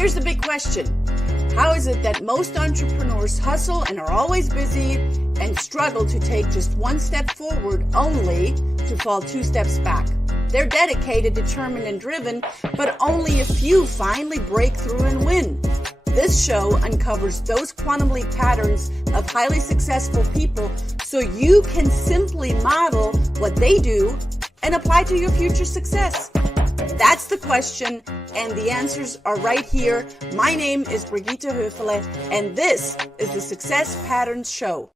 Here's the big question. How is it that most entrepreneurs hustle and are always busy and struggle to take just one step forward only to fall two steps back? They're dedicated, determined, and driven, but only a few finally break through and win. This show uncovers those quantum leap patterns of highly successful people so you can simply model what they do and apply to your future success. That's the question, and the answers are right here. My name is Brigitte Höfele, and this is the Success Patterns Show.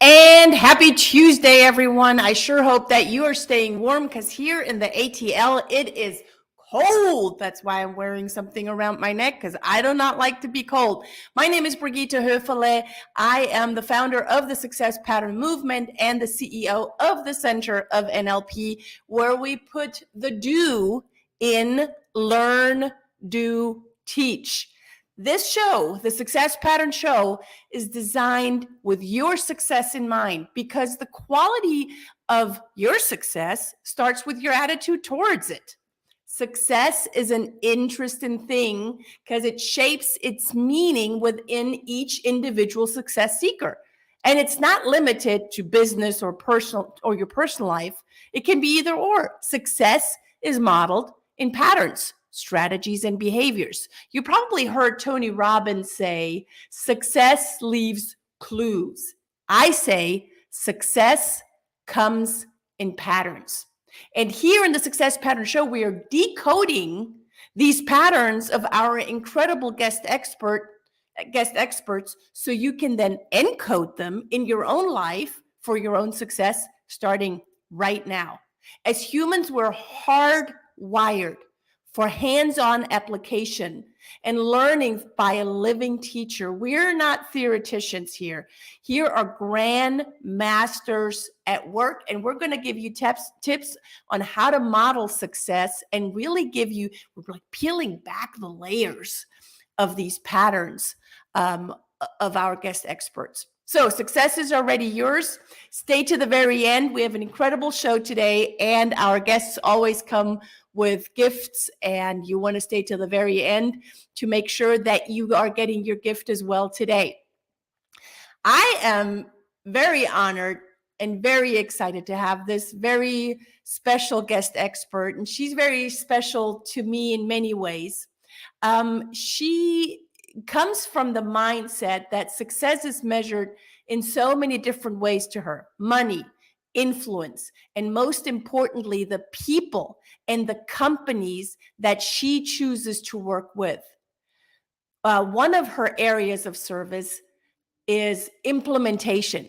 And happy Tuesday, everyone. I sure hope that you are staying warm because here in the ATL, it is cold. That's why I'm wearing something around my neck because I do not like to be cold. My name is Brigitte Höfele. I am the founder of the Success Pattern Movement and the CEO of the Center of NLP, where we put the do in learn, do, teach. This show, the Success Pattern Show, is designed with your success in mind because the quality of your success starts with your attitude towards it. Success is an interesting thing because it shapes its meaning within each individual success seeker. And it's not limited to business or personal or your personal life. It can be either or. Success is modeled in patterns, strategies, and behaviors. You probably heard Tony Robbins say, success leaves clues. I say success comes in patterns. And here in the Success Pattern Show, we are decoding these patterns of our incredible guest experts so you can then encode them in your own life for your own success starting right now. As humans, we're hardwired for hands-on application and learning by a living teacher. We're not theoreticians here. Here are grand masters at work, and we're going to give you tips on how to model success and really give you, we're like peeling back the layers of these patterns of our guest experts. So success is already yours. Stay to the very end. We have an incredible show today, and our guests always come with gifts, and you want to stay to the very end to make sure that you are getting your gift as well today. I am very honored and very excited to have this very special guest expert, and she's very special to me in many ways. She comes from the mindset that success is measured in so many different ways to her: money, influence, and most importantly, the people and the companies that she chooses to work with. One of her areas of service is implementation.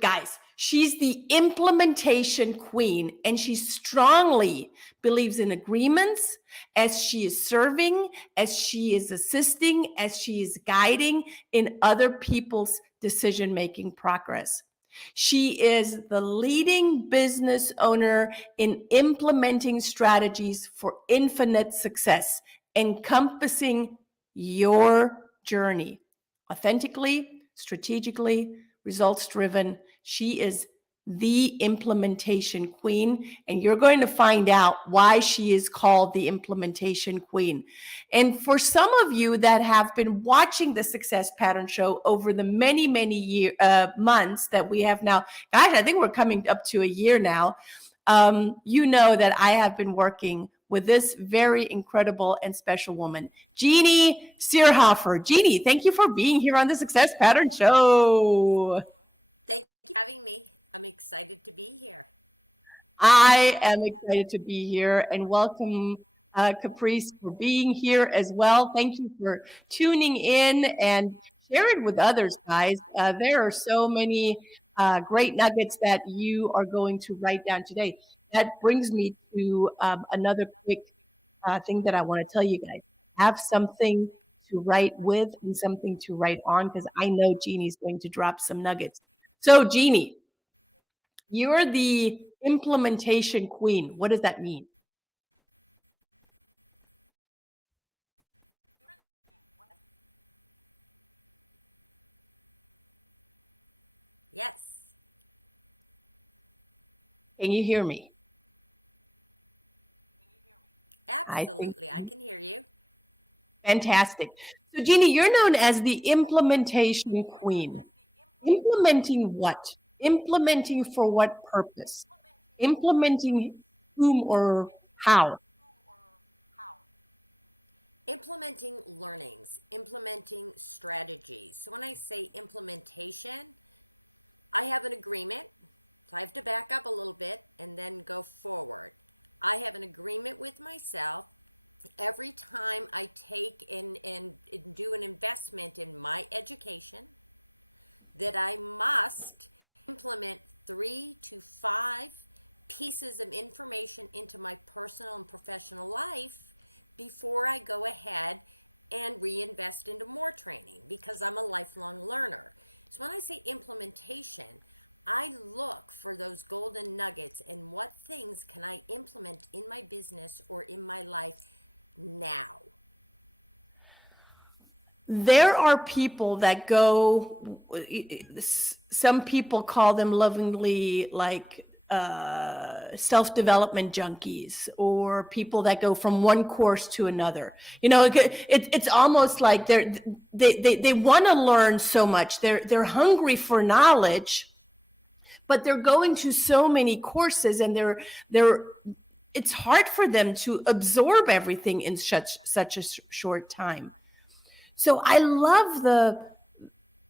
Guys, she's the implementation queen, and she strongly believes in agreements as she is serving, as she is assisting, as she is guiding in other people's decision-making progress. She is the leading business owner in implementing strategies for infinite success, encompassing your journey authentically, strategically, results-driven. She is the implementation queen, and you're going to find out why she is called the implementation queen. And for some of you that have been watching the Success Pattern Show over the many months that we have now, guys, I think we're coming up to a year now. You know that I have been working with this very incredible and special woman, Jeanne Zierhoffer. Jeanne, thank you for being here on the Success Pattern Show. Thank you for having me. I'm excited to be here. I am excited to be here, and welcome Caprice for being here as well. Thank you for tuning in and share it with others, guys. There are so many great nuggets that you are going to write down today. That brings me to another quick thing that I want to tell you guys. Have something to write with and something to write on, because I know Jeannie's going to drop some nuggets. So Jeanne, you're the implementation queen. What does that mean? Yes. Can you hear me? Absolutely. I can hear you. Fantastic. So, Jeannie, you're known as the implementation queen. Implementing what? Implementing for what purpose? Implementing whom or how? Implementing learnings, implementing strategies. So when I say implementation, I have an agreement. So I have to back up a little bit and then go forward. I have an agreement with myself. Every time I take and do an investment in my education, that I must implement 3 to 5 pieces of information into my personal and professional life before I go ahead and reinvest into more training because I'm a lifelong learner. So when I say implementation, I look for those golden nuggets and what things can I implement in my business or in my life now. There are people that go, some people call them lovingly like self-development junkies, or people that go from one course to another. It's almost like they want to learn so much. They're hungry for knowledge, but they're going to so many courses, and they're it's hard for them to absorb everything in such a short time. So I love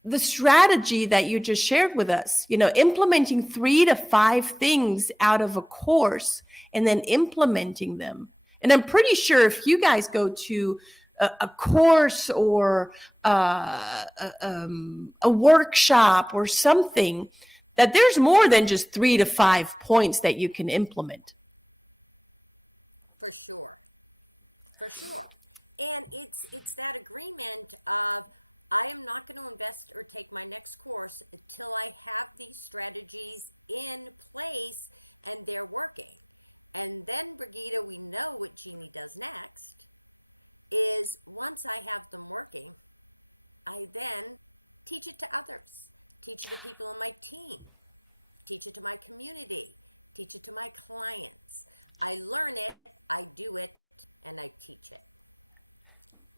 the strategy that you just shared with us, implementing 3 to 5 things out of a course and then implementing them. And I'm pretty sure if you guys go to a course or a workshop or something, that there's more than just 3 to 5 points that you can implement. For sure. For sure. And it's that agreement of I am not going to invest or take my next course until I have these strategies in place and they're working. And then, Brigitte, we know what Jeannie does next is once I have them working, I then teach it to others, teach it to people on my team, teach it to my community, teach it to my clients. I learn it, I do it, and I teach it.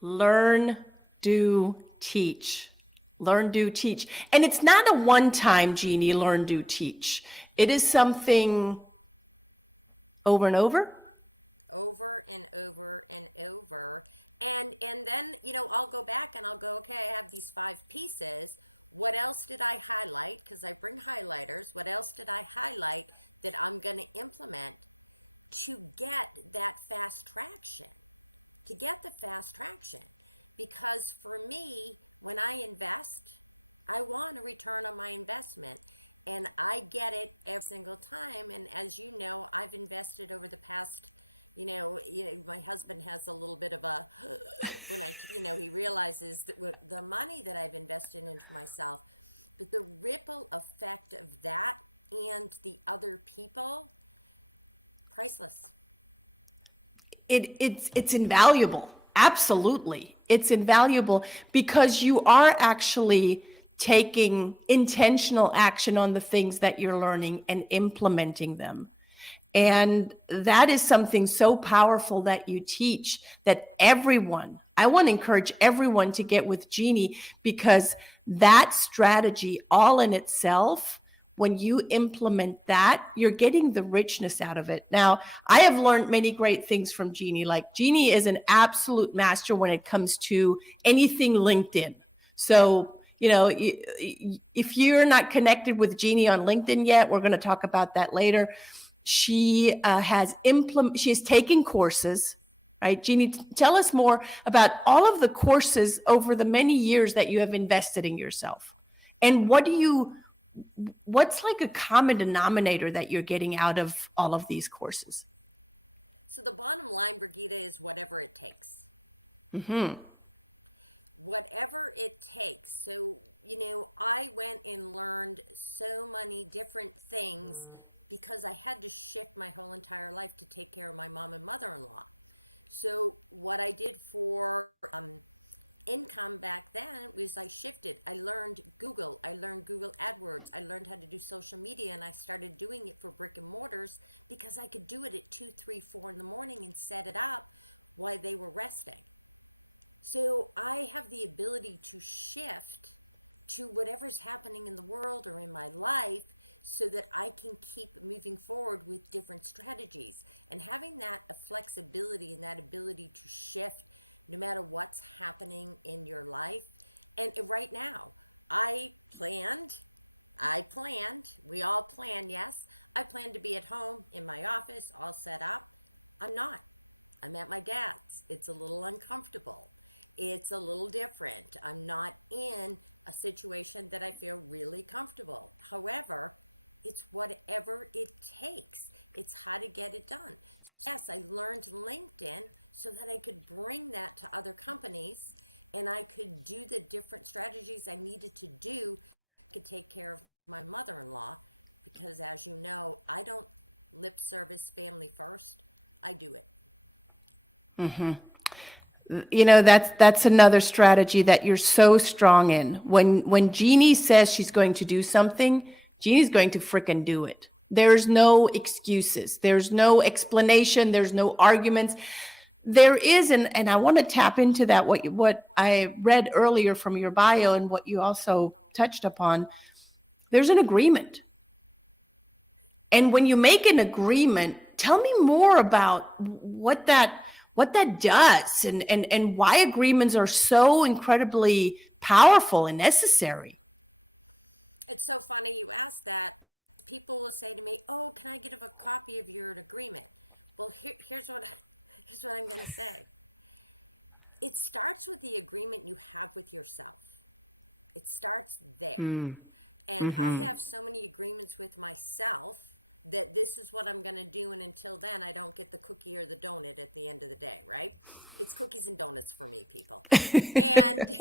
Learn, do, teach. Learn, do, teach. And it's not a one-time, Jeannie, learn, do, teach. It is something over and over? Over and over and over. And then, I'll go back and I'll go, okay, I have these 5 pieces. What else did I highlight? Because I bring highlighters. What else did I highlight that I'm going to implement to get that fast traction? To get the fast traction. Because for me, when I invest, I want a return on my investment. And I get it every single time. And as you know, I've invested over the past, my husband has a little bit of a, when he realizes that the money that I've invested into myself, but the ripple effect of that and the other people, priceless. It's invaluable. Absolutely. It's invaluable because you are actually taking intentional action on the things that you're learning and implementing them. And that is something so powerful that you teach that I want to encourage everyone to get with Jeannie, because that strategy all in itself, when you implement that, you're getting the richness out of it. Now, I have learned many great things from Jeannie. Like, Jeannie is an absolute master when it comes to anything LinkedIn. So, if you're not connected with Jeannie on LinkedIn yet, we're going to talk about that later. She has taken courses, right? Jeannie, tell us more about all of the courses over the many years that you have invested in yourself. And what's like a common denominator that you're getting out of all of these courses? So the bottom line, Brigitte, is whatever it takes. Mm-hmm. Whatever it takes. So, I went and learned so many different things because I had to shift my whole entire life to take care of my mom and mother-in-law. So what I did for income back then was I shifted. I learned Google. I learned Google AdWords. I learned how to do social media, and I started doing it for brick and mortars because I could do it at 2, 3, 4 in the morning and set it up while they were resting. So I have the ability to shift to whatever's happening in the world or in my life so that I can keep moving forward with different strategies. And having that flexibility and that ability to shift no matter what's happening in your life. And right now, I planned, we all plan, yes. I planned to be at home in my office, all set up. I'm not. I'm at my dad's. It's a little uncomfortable. It's a little different. I'm not in a situation that I feel really comfortable. However, it's whatever it takes. It's how to get it done. Yes, I learned LinkedIn so that I could bring that to other companies and I could do the different strategies I needed to do to take care of my mother in law because, as you know, I don't lip service family first, I do it. You know, that's another strategy that you're so strong in. When Jeannie says she's going to do something, Jeannie's going to frickin' do it. There's no excuses. There's no explanation. There's no arguments. There is, and I want to tap into that, what I read earlier from your bio and what you also touched upon. There's an agreement. And when you make an agreement, tell me more about what that does and why agreements are so incredibly powerful and necessary. It's so funny you asked that. People will say to me, "Oh, can I get a copy of your agreement?" Well, here's what I'm going to say. It starts with the agreement you have with yourself. It starts there. And I have so many agreements with myself that this is what I'm going to do, and until then I don't get the cookie or the donut at the end of the day, right? It's cookies and donuts for me, people. And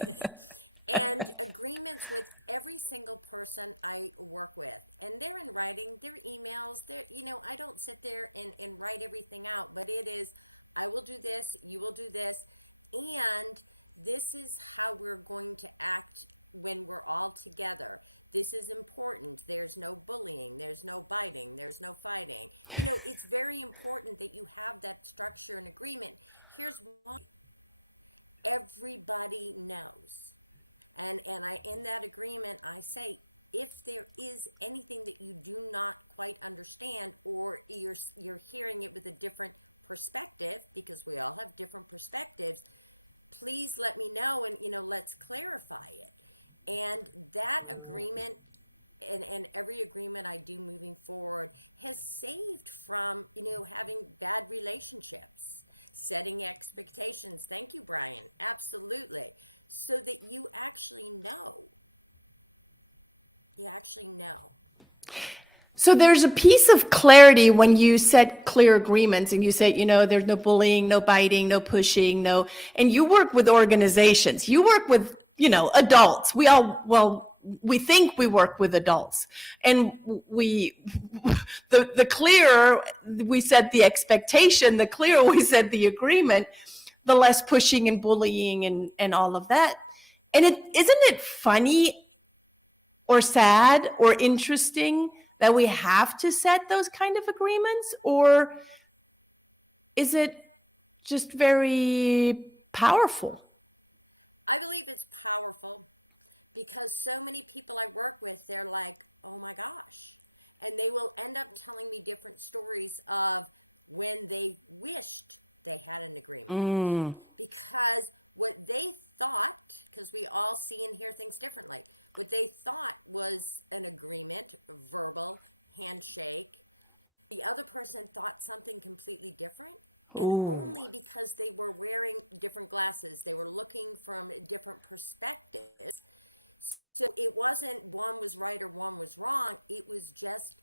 and agreements with every single person I work with. And they're in writing, they're emails, I don't sit there and write everything out, but it is, I will do this, you will do this, and this is how we're going to act when we're all together. This is important. There's no bullying, there's no biting, there's no fighting. It's very important that you have that structure and agreement. Here's why. Everybody knows. And I, in that agreement, I say, if there is anything that you do not quite understand, or you're hearing it with a different perspective, because we all have different perspectives, please let me know, and let's clarify it. And that agreement, and every agreement I do moving forward, has saved from having bad relationships, setting expectations. Thank you, Brian. Absolutely. So that you actually know. So there's a piece of clarity when you set clear agreements and you say, there's no bullying, no biting, no pushing, no, and you work with organizations, you work with, adults. We think we work with adults, and the clearer we set the expectation, the clearer we set the agreement, the less pushing and bullying and all of that. And isn't it funny or sad or interesting that we have to set those kind of agreements? Or is it just very powerful? I believe it's powerful because so many people I work with, they're like, oh my gosh. And they will end up telling me different stories of when they wished they had an agreement. Because what they thought, because we all see and hear things differently, what they thought was an agreement, verbal, handshake, the other person thought something completely different. And only because they were wearing different glasses, they were looking from different perspectives. So it wasn't one was right or one was wrong. It was just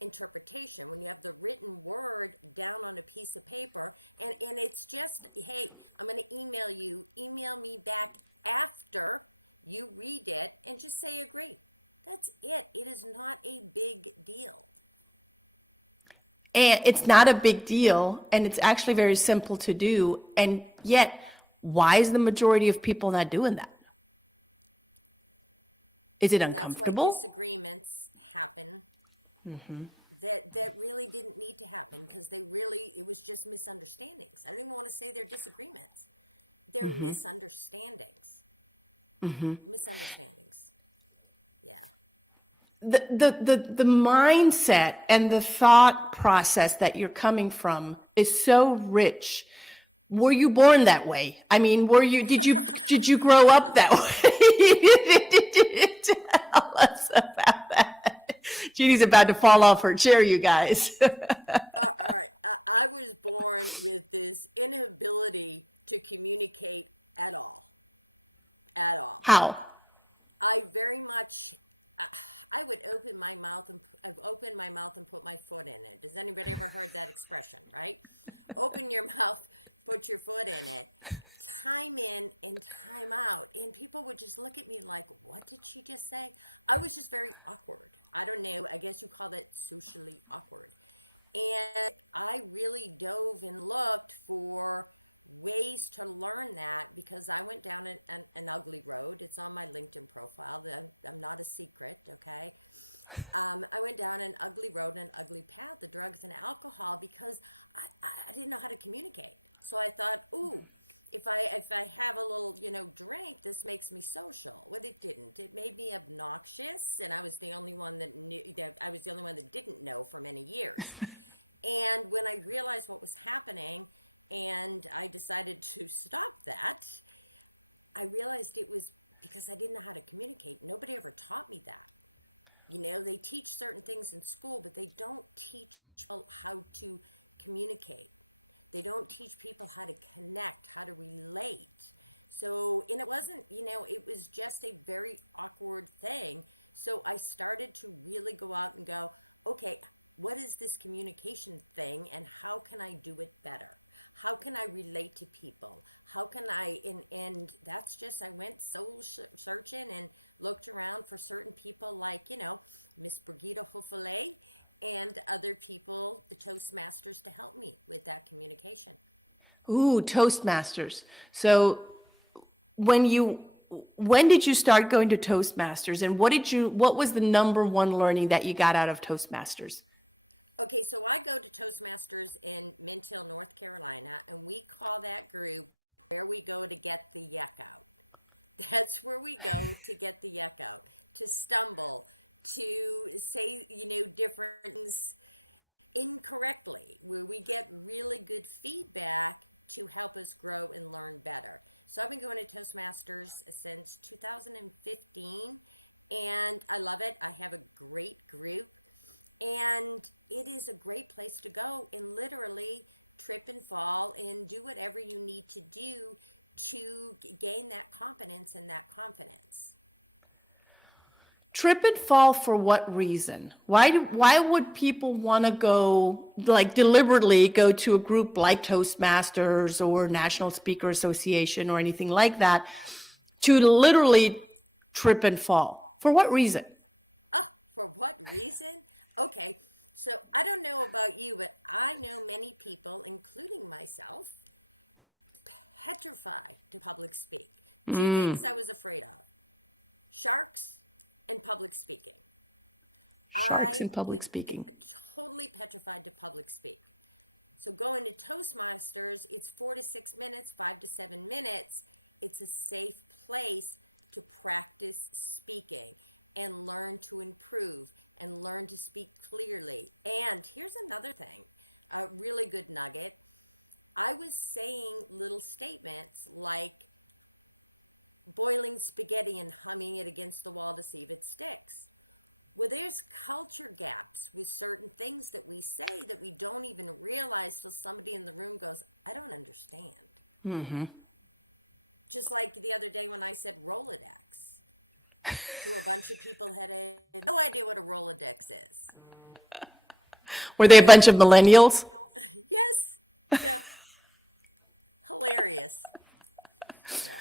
interpretation. When you have the written word down on a piece of paper, and it's just, hey, I'm going to email me back after you read it, and just say agree. That's it. It is not a big deal. And it's not a big deal, and it's actually very simple to do. And yet, why is the majority of people not doing that? Is it uncomfortable? That's why disagreements happen. That really didn't need to happen, because it was just misunderstandings. I don't even want to say they're disagreements. they're misunderstandings. Misunderstandings. Yeah. The mindset and the thought process that you're coming from is so rich. Were you born that way? I mean, did you grow up that way? Tell us about that. Jeannie's about to fall off her chair, you guys. All right. I was born with this inability to communicate at all. At all. How? I very much. I would open my mouth and I've opened my mouth and put my foot in it. Has anybody ever heard that expression? Right? Open your mouth, put your foot in it. Time in and time out, and people would just look at me like, "What did she just say?" I was just very awkward. I don't know. I guess you call that socially awkward. And I really dove and looked for ways to learn that because I went down an ugly road. It's on my LinkedIn profile. I'm not a secret, okay? I went down an ugly road and an ugly path of drugs and alcohol because I didn't know how to communicate. So I thought, ooh, if I have a little, drink, this makes me social. Well, it didn't. It made me obnoxious, and I was the only one that knew. I was the only one that didn't know for many years. And when I realized what was happening, and I decided to stop that, I realized it was because I didn't know how to communicate. Nobody ever taught me that. They teach certain things in school, but they don't teach people how to communicate. They don't teach people how to connect, how to relate. So, and it wasn't, it was just a very awkward thing. So I started to really go out and go, okay, what is this communication thing and how can I do it better? How can I relate to people? How can I, and that's just, I went soul searching and looked around for certain people like, Miss Brigitte Hoffelet and other people, the Toastmasters, to help me with that communication. Ooh, Toastmasters. So when did you start going to Toastmasters, and what was the number one learning that you got out of Toastmasters? Okay, so I go to Toastmasters in Mint Hill, North Carolina, and we call that group where we go to get the yuck out. That's where we go to get the yuck out, to stumble, to say, different things incorrectly, where we get really good feedback to help us grow and learn better. So I've been going to Toastmasters since 2015, and I love it. I have a great group. And it is a great place to go and literally trip and fall and do whatever you need to do to gain that competence and that confidence. Trip and fall for what reason? Why would people want to go, like, deliberately go to a group like Toastmasters or National Speaker Association or anything like that to literally trip and fall? For what reason? For what reason? Okay, so I don't know about you, but I know many people, including myself, petrified to public speak. Two things I was afraid of: sharks and public speaking. Sharks and public speaking. Totally petrified to public speak. So going to Toastmasters, it's 4 to 6 minutes, 5 to 7 minutes. It's a safe place to practice speaking and learn to improve and learn to speak clearly. And here's another thing, a really good nugget. I was saying little statements like boiling spaghetti and humming it against the wall to see if it sticks. Well, there's culture gaps with certain things that we say that we don't even realize till somebody in the room goes, I don't understand. Mm-hmm. Just like the other day when I said Rolodex. To a bunch of people had no idea what a Rolodex is. Were they a bunch of millennials? Yes. Yeah. Hilarious. Yeah.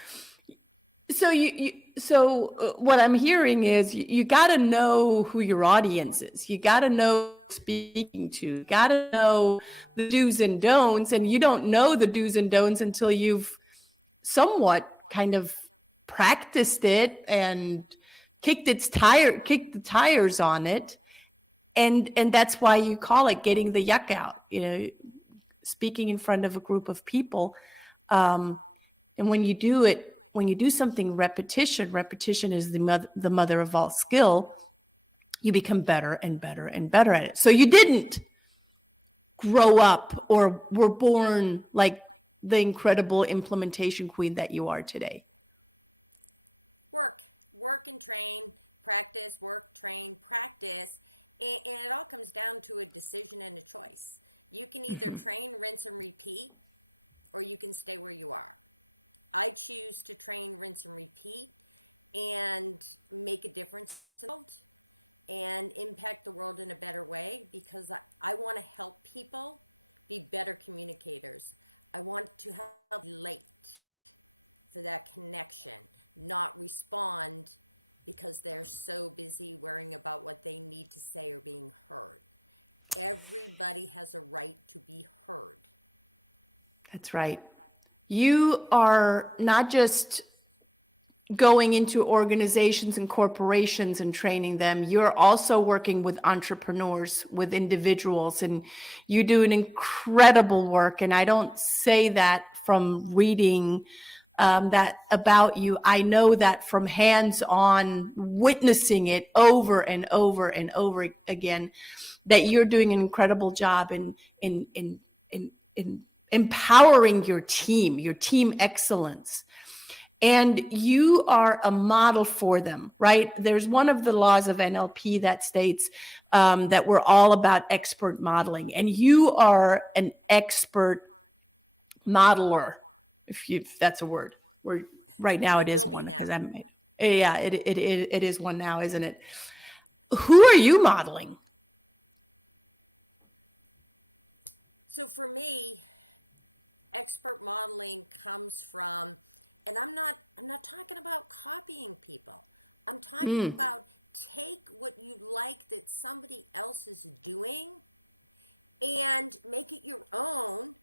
So what I'm hearing is you got to know who your audience is. You got to know who you're speaking to. You got to know the do's and don'ts, and you don't know the do's and don'ts until you've somewhat kind of practiced it and kicked the tires on it, and that's why you call it getting the yuck out. Speaking in front of a group of people. And when you do it, when you do something repetition is the mother of all skill, you become better and better and better at it. So you didn't grow up or were born like the incredible implementation queen that you are today. Work and train, practice, work, train, practice, and it all comes down to a decision and a choice. You can either train, rinse, and repeat, or you can stay where you are. I choose to train, rinse, and repeat and make a difference in the world and impact the world in a better way because I want to help people be better communicators. I want to help relate for that connection, not respond because they're so busy worrying about what they need to say or being heard. Everybody has a right to be heard. That's right. You are not just going into organizations and corporations and training them, you're also working with entrepreneurs, with individuals, and you do an incredible work. And I don't say that from reading that about you. I know that from hands-on witnessing it over and over and over again, that you're doing an incredible job in empowering your team excellence. And you are a model for them, right? There's one of the laws of NLP that states that we're all about expert modeling. And you are an expert modeler, if that's a word. Right now it is one because it is one now, isn't it? Who are you modeling? So for me, expert modeling comes from, and I'm not talking about copying people. I'm talking about take what you like that somebody else is doing and make it your own,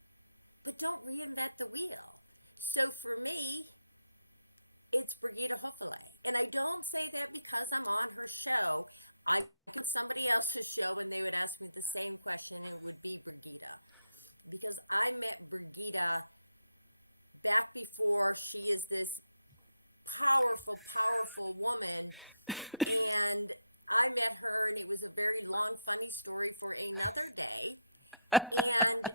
but don't reinvent the wheel. So for me, it's Brigitte Hoffele. And I don't say that because I'm on her show. I on somebody else's show and they would ask me the same question and it would be Brigitte. Because I met Brigitte back before she is this powerful, powerful woman. And I met her and it was a very long, funny story for another day. And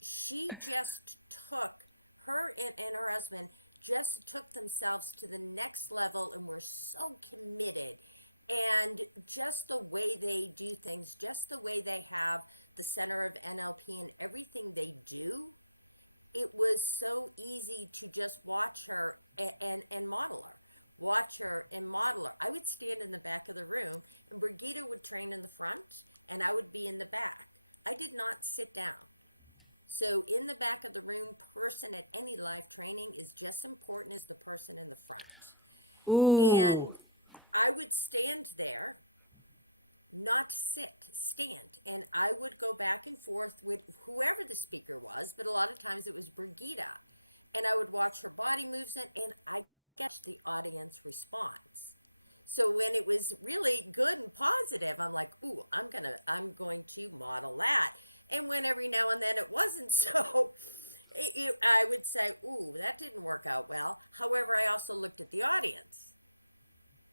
she just took, her and her husband just took themselves to the next level and were so committed. And just the way they do things, just the way they have the center of NLP and everything they do, it was so easy to just watch her and model her. Watch her and model her. I would stand in the back of the room and Brigitte would train in the front and I would be in the back. I did not sit down. So in the back of the room, person at any live training is just important as the person in the front. Ooh. And I would stand there, not sit, stand. And I would go back and forth with whoever the speaker was, but a lot of times it was Brigitte. And I would watch her body movement and I get the audience response. So when it was really good and positive, I'm like, ooh, I'm going to model that. And when every now and then it wasn't so, I would say, ooh, that didn't work out well. However, I also looked at the audience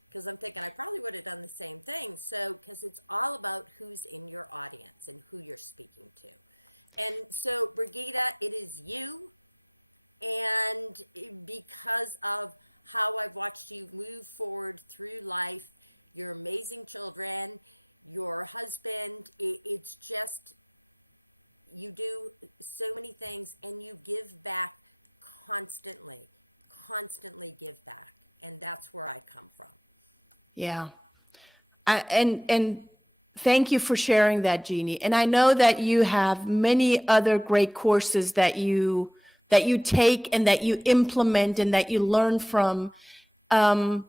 because I'm thinking I probably would have done the same thing. So, because it's all about who's in your audience and who you're speaking to. And so, Brigitte, it is you. And because of how I've watched you move forward through life, your amazing children, your husband, it's just, you do so many things and you give back constantly give back. And that's where I come from. Yeah. And thank you for sharing that, Jeannie. And I know that you have many other great courses that you take and that you implement and that you learn from. I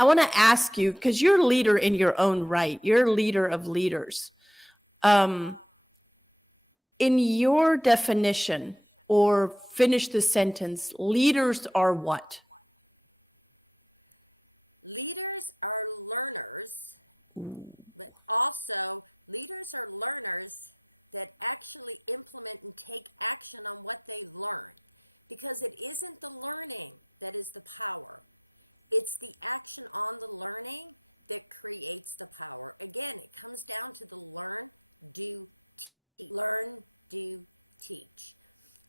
want to ask you, because you're a leader in your own right. You're a leader of leaders. In your definition, or finish the sentence, leaders are what? Leaders are learners, but also leaders are learners that actually implement and take action on what they learn. because it isn't the learning that is the power. It's the action on the learning that creates the power. Again, it comes down to the learn, do, teach. Learn, do, teach.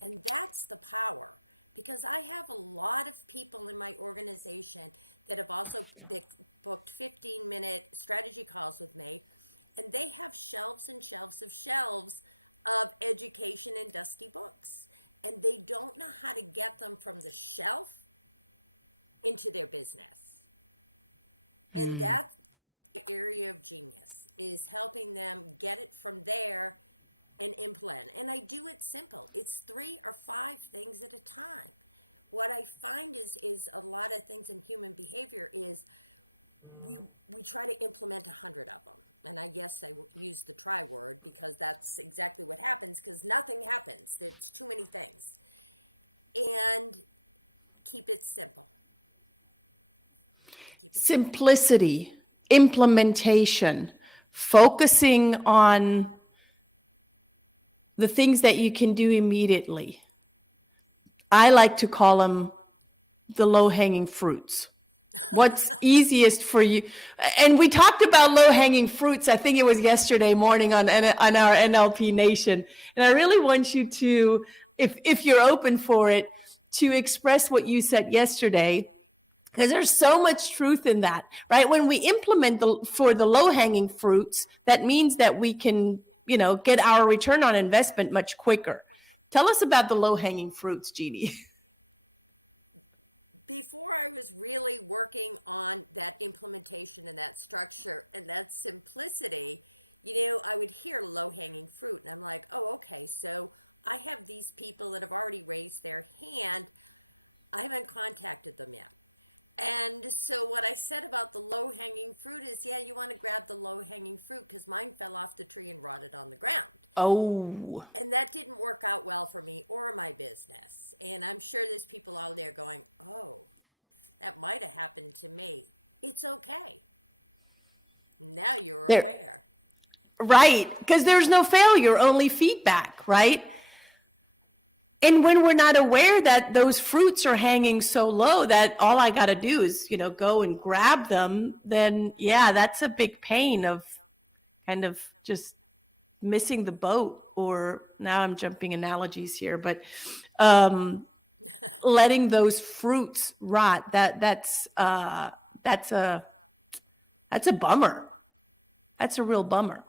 And that's the power. Because I have a lot of people in my organization that have also booked 15-minute strategy calls with me, and they have shelves and shelves of shelves of education and dusty books. And they don't know how to get them from the shelf into their business. And that's the area of genius, is helping them get it from there and implement. And I do it simple. It's 3 or 5 things at a time. What I find is a lot of things in human behavior is we try to implement 100 of them. And I guess I use the try word because that's exactly what happens, because nothing happens. There's too many things. And keep it simple. Simplicity, implementation, focusing on the things that you can do immediately. I like to call them the low-hanging fruits. What's easiest for you? And we talked about low-hanging fruits, I think it was yesterday morning on our NLP Nation. And I really want you to, if you're open for it, to express what you said yesterday, because there's so much truth in that, right? When we implement for the low-hanging fruits, that means that we can, get our return on investment much quicker. Tell us about the low-hanging fruits, Jeanne. Before I was really working on that implementation and that structure and that simplicity, I would hear low-hanging fruit, and I'm like, oh, okay, so I have these people that have already raised their hand. I haven't contacted them yet. And so what I said about the low-hanging fruit is, yeah, you want to grab the low-hanging fruit, because mine fell off the tree and rotted on the ground. Oh. And that didn't work out well for me or my business. And I'm sure there's people out there going, oh, that might have happened to me. It's okay. Now you're aware. Right, because there's no failure, only feedback, right? And when we're not aware that those fruits are hanging so low that all I got to do is, go and grab them, then yeah, that's a big pain of kind of just missing the boat. Or now I'm jumping analogies here, but letting those fruits rot, that's a bummer. That's a real bummer.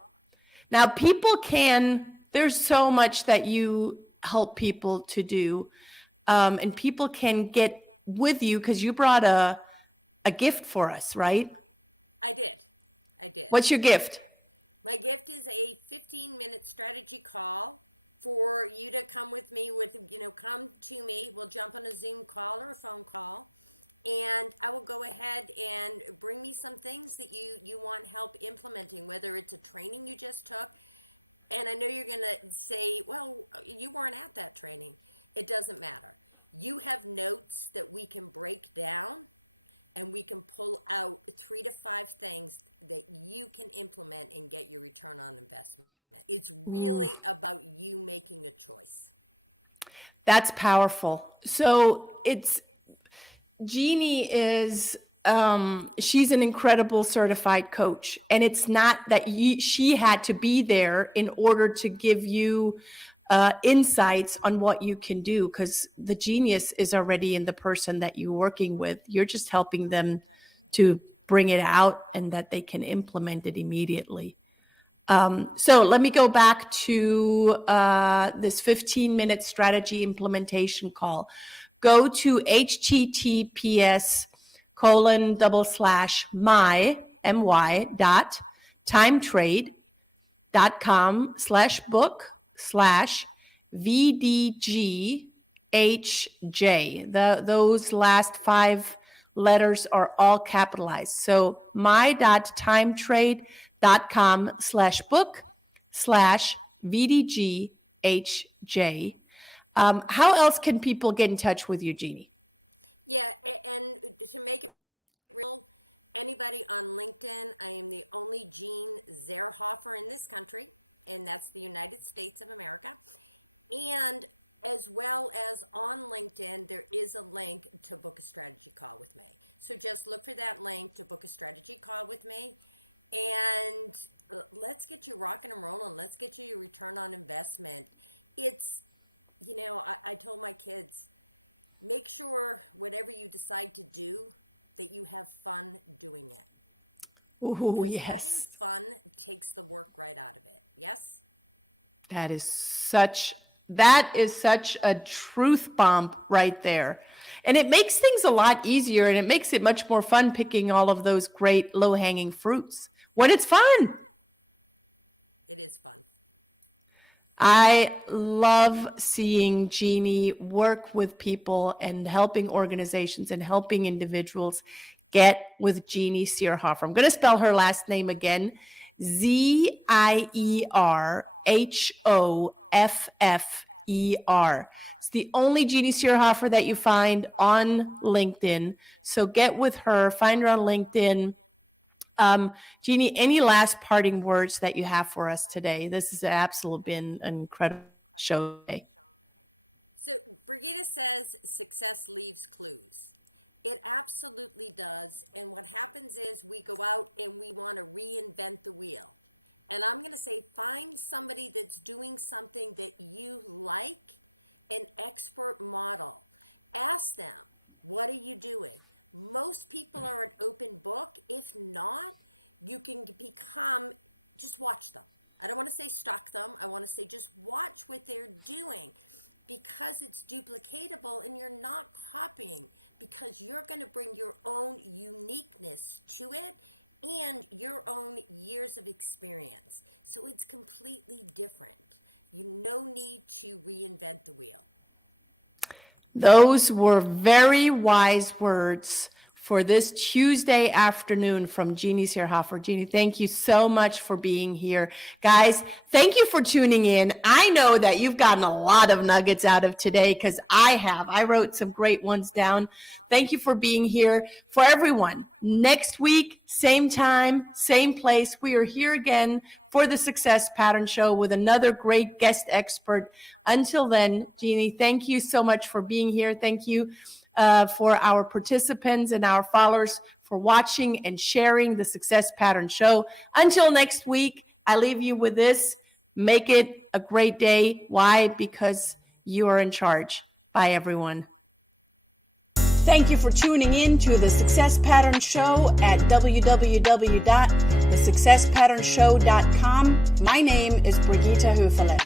Now there's so much that you help people to do, and people can get with you because you brought a gift for us, right? I did. What's your gift? My gift is a 15-minute strategy call for you to come with me come to me. We'll jump on a Zoom call or a phone call, and I will go ahead and bring me some things that you want help implementing, whether it's a training you just took. And I know you're going to say, well, you weren't at that training. It doesn't matter. You have notes that we can break down, and we can pull out 3 to 5 things that you can implement and get your return on investment. It's really about you making a choice. That's powerful. So Jeanne is, she's an incredible certified coach, and it's not that she had to be there in order to give you insights on what you can do, because the genius is already in the person that you're working with. You're just helping them to bring it out and that they can implement it immediately. So let me go back to this 15-minute strategy implementation call. Go to https://my.book/VDGHJ. Those last 5 letters are all capitalized. So my.timetrade.com/book/VDGHJ. How else can people get in touch with you, Jeanne? Yeah, and to make it real, anybody on LinkedIn, I am the only Jeanne Zierhoffer in this country, and that's the United States of America. And as well as on LinkedIn, there is a link to book a strategy call with me. So just look for that link to book a strategy call with me, and let's get you rocking and rolling. Let's get you your return on investment. It's, I told my kids, make sure whatever you decide to do, that you have fun doing it. Ooh, Because yes. having fun takes the work right out of it. Yes? That is such a truth bomb right there. And it makes things a lot easier, and it makes it much more fun picking all of those great low-hanging fruits when it's fun. It is fun. I love seeing Jeannie work with people and helping organizations and helping individuals get with Jeanne Zierhoffer. I'm going to spell her last name again. Zierhoffer. It's the only Jeanne Zierhoffer that you find on LinkedIn. So get with her, find her on LinkedIn. Jeannie, any last parting words that you have for us today? This has absolutely been an incredible show today. So Brigitte says success leaves clues. It absolutely does. And what happens is we go out and we want to reinvent the wheel. And I'm going to say, find somebody that's doing something that you like, an expert model. Ask them, what are you doing? Most people are an open book. If not, you can become, just watch them. I don't want to say stalk them. I want to say just watch what they're doing, because it's duplicatable and you're not copying, because you're going to bring your own uniqueness to it and your own years of experience. So it's completely different. No need to reinvent the wheel. Those were very wise words for this Tuesday afternoon from Jeanne Zierhoffer. Jeannie, thank you so much for being here. Guys, thank you for tuning in. I know that you've gotten a lot of nuggets out of today, because I have. I wrote some great ones down. Thank you for being here. For everyone, next week, same time, same place, we are here again for the Success Pattern Show with another great guest expert. Until then, Jeannie, thank you so much for being here. Thank you for our participants and our followers for watching and sharing the Success Pattern Show. Until next week, I leave you with this. Make it a great day. Why? Because you are in charge. Bye, everyone. Thank you for tuning in to the Success Pattern Show at www.thesuccesspatternshow.com. My name is Brigitte Höfele.